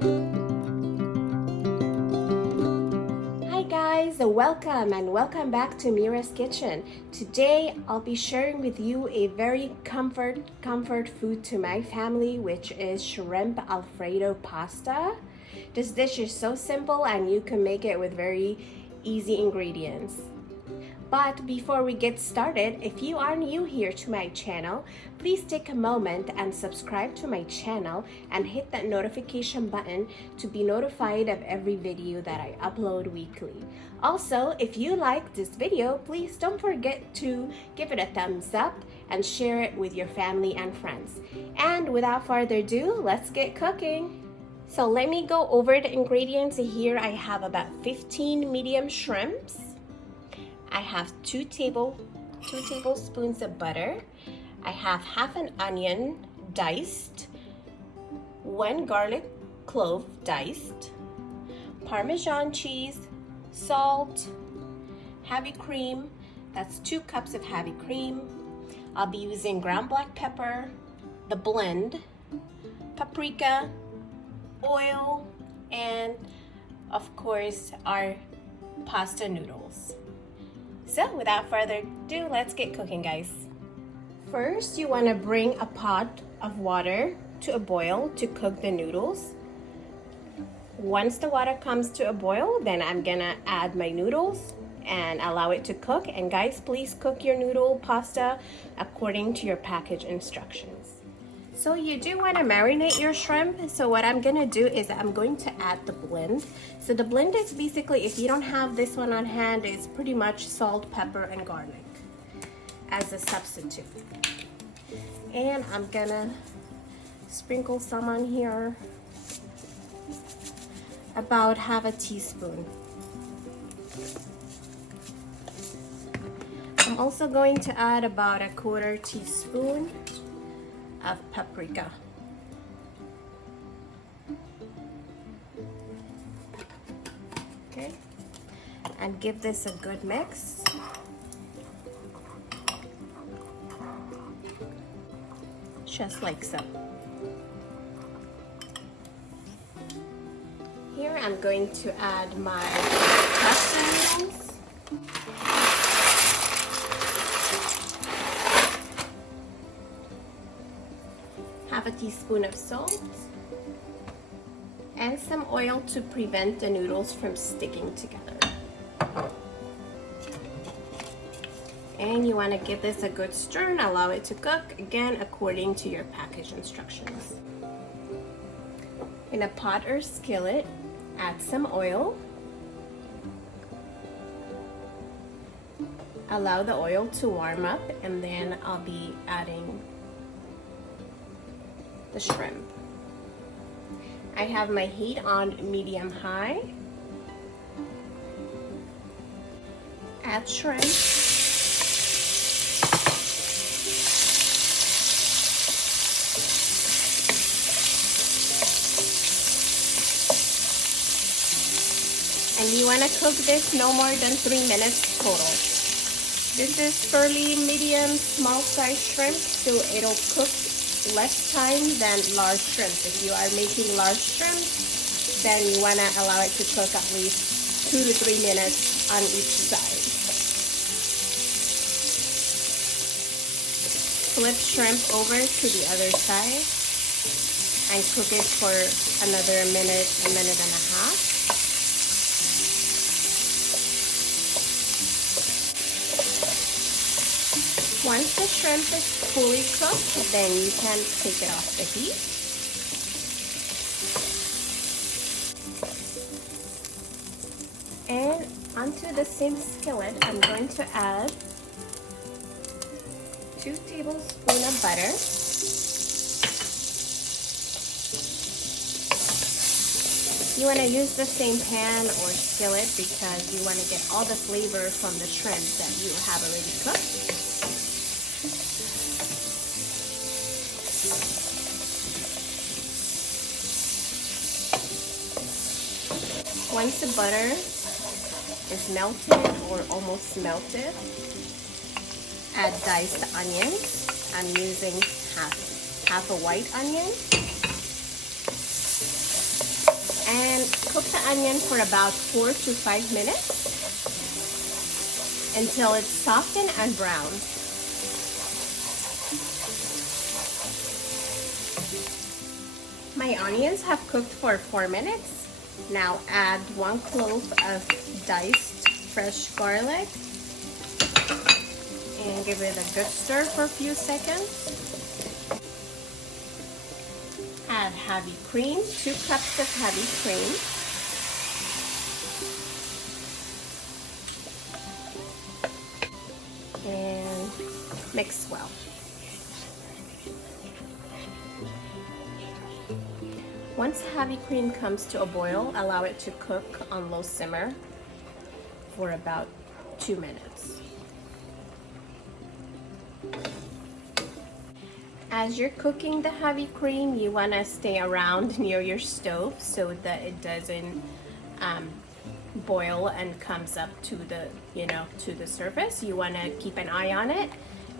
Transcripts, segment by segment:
Hi guys, welcome and welcome back to Mira's Kitchen. Today I'll be sharing with you a very comfort food to my family, which is Shrimp Alfredo Pasta. This dish is so simple and you can make it with very easy ingredients. But before we get started, if you are new here to my channel, please take a moment and subscribe to my channel and hit that notification button to be notified of every video that I upload weekly. Also, if you like this video, please don't forget to give it a thumbs up and share it with your family and friends. And without further ado, let's get cooking. So let me go over the ingredients. Here I have about 15 medium shrimps. I have 2 tablespoons of butter. I have half an onion diced, 1 garlic clove diced, Parmesan cheese, salt, heavy cream. That's 2 cups of heavy cream. I'll be using ground black pepper, the blend, paprika, oil, and of course our pasta noodles. So without further ado, let's get cooking, guys. First, you want to bring a pot of water to a boil to cook the noodles. Once the water comes to a boil, then I'm gonna add my noodles and allow it to cook. And guys, please cook your noodle pasta according to your package instructions. So you do want to marinate your shrimp. So what I'm gonna do is I'm going to add the blend. So the blend is basically, if you don't have this one on hand, it's pretty much salt, pepper, and garlic as a substitute. And I'm gonna sprinkle some on here, about half a teaspoon. I'm also going to add about a 1/4 teaspoon of paprika. Okay, and give this a good mix. Just like so. Here I'm going to add my pasta noodles. Half a teaspoon of salt and some oil to prevent the noodles from sticking together. And you want to give this a good stir and allow it to cook, again according to your package instructions. In a pot or skillet, add some oil. Allow the oil to warm up, and then I'll be adding the shrimp. I have my heat on medium high. Add shrimp. And you want to cook this no more than 3 minutes total. This is fairly medium, small size shrimp, so it'll cook less time than large shrimp. If you are making large shrimp, then you want to allow it to cook at least 2 to 3 minutes on each side. Flip shrimp over to the other side and cook it for another minute and a half. Once the shrimp is fully cooked, then you can take it off the heat. And onto the same skillet, I'm going to add 2 tablespoons of butter. You want to use the same pan or skillet because you want to get all the flavor from the shrimp that you have already cooked. Once the butter is melted or almost melted, add diced onions. I'm using half a white onion. cook the onion for about 4 to 5 minutes until it's softened and brown. My onions have cooked for 4 minutes. Now add 1 clove of diced fresh garlic and give it a good stir for a few seconds. Add heavy cream, 2 cups of heavy cream. And mix well. Once heavy cream comes to a boil, allow it to cook on low simmer for about 2 minutes. As you're cooking the heavy cream, you want to stay around near your stove so that it doesn't boil and comes up to the to the surface. You want to keep an eye on it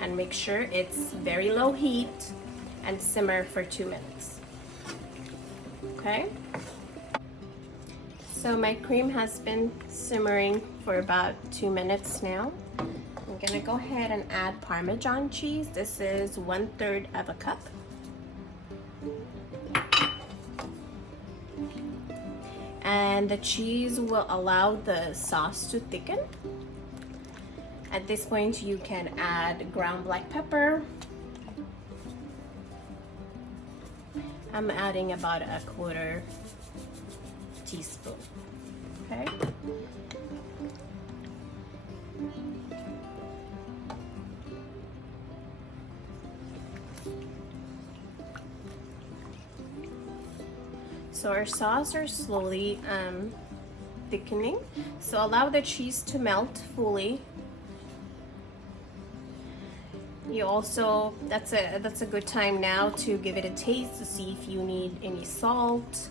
and make sure it's very low heat and simmer for 2 minutes. Okay, so my cream has been simmering for about 2 minutes now. I'm gonna go ahead and add Parmesan cheese. This is 1/3 of a cup. And the cheese will allow the sauce to thicken. At this point, you can add ground black pepper. I'm adding about 1/4 teaspoon. Okay. So our sauce are slowly thickening. So allow the cheese to melt fully. You also, that's a good time now to give it a taste to see if you need any salt.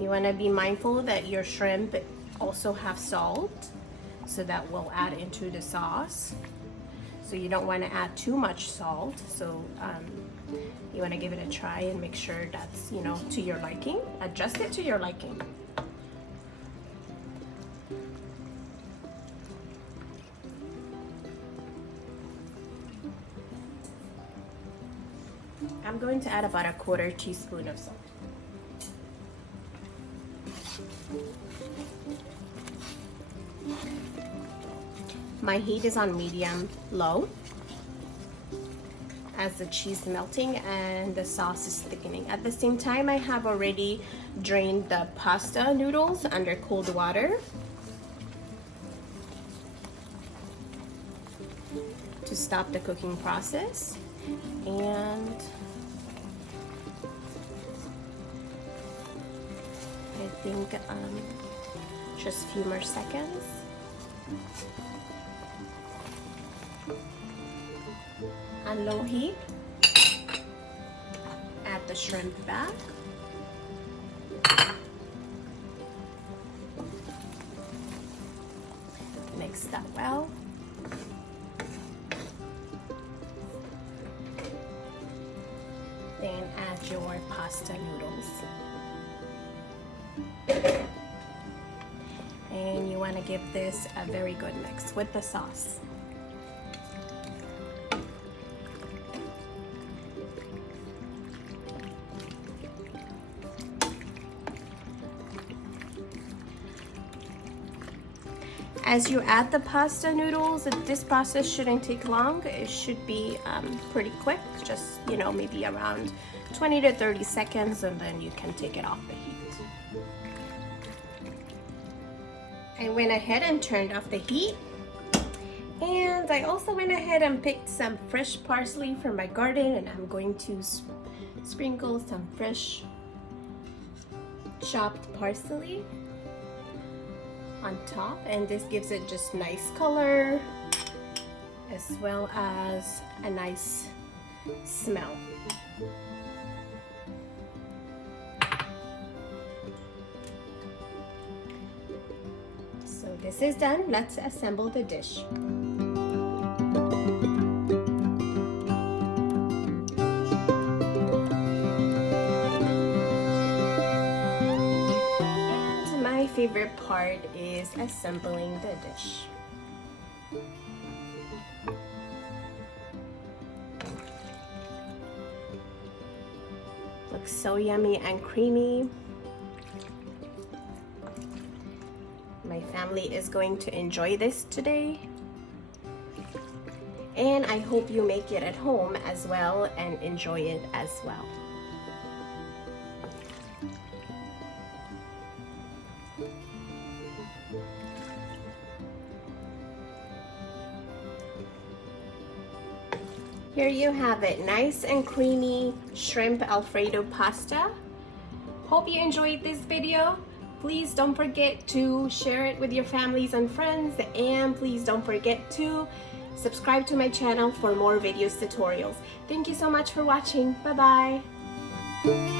You want to be mindful that your shrimp also have salt, so that will add into the sauce. So you don't want to add too much salt. So you want to give it a try and make sure that's to your liking. Adjust it to your liking. I'm going to add about 1/4 teaspoon of salt. My heat is on medium low as the cheese is melting and the sauce is thickening. At the same time, I have already drained the pasta noodles under cold water to stop the cooking process. And I think just a few more seconds. On low heat, add the shrimp back. Mix that well. Then add your pasta noodles. And you want to give this a very good mix with the sauce. As you add the pasta noodles, this process shouldn't take long. It should be pretty quick, just maybe around 20 to 30 seconds, and then you can take it off the heat. I went ahead and turned off the heat, and I also went ahead and picked some fresh parsley from my garden, and I'm going to sprinkle some fresh chopped parsley on top, and this gives it just nice color as well as a nice smell. So this is done. Let's assemble the dish. favorite part is assembling the dish. Looks so yummy and creamy. My family is going to enjoy this today. And I hope you make it at home as well and enjoy it as well. Here you have it, nice and creamy shrimp Alfredo pasta. Hope you enjoyed this video. Please don't forget to share it with your families and friends, and please don't forget to subscribe to my channel for more videos tutorials. Thank you so much for watching. Bye bye.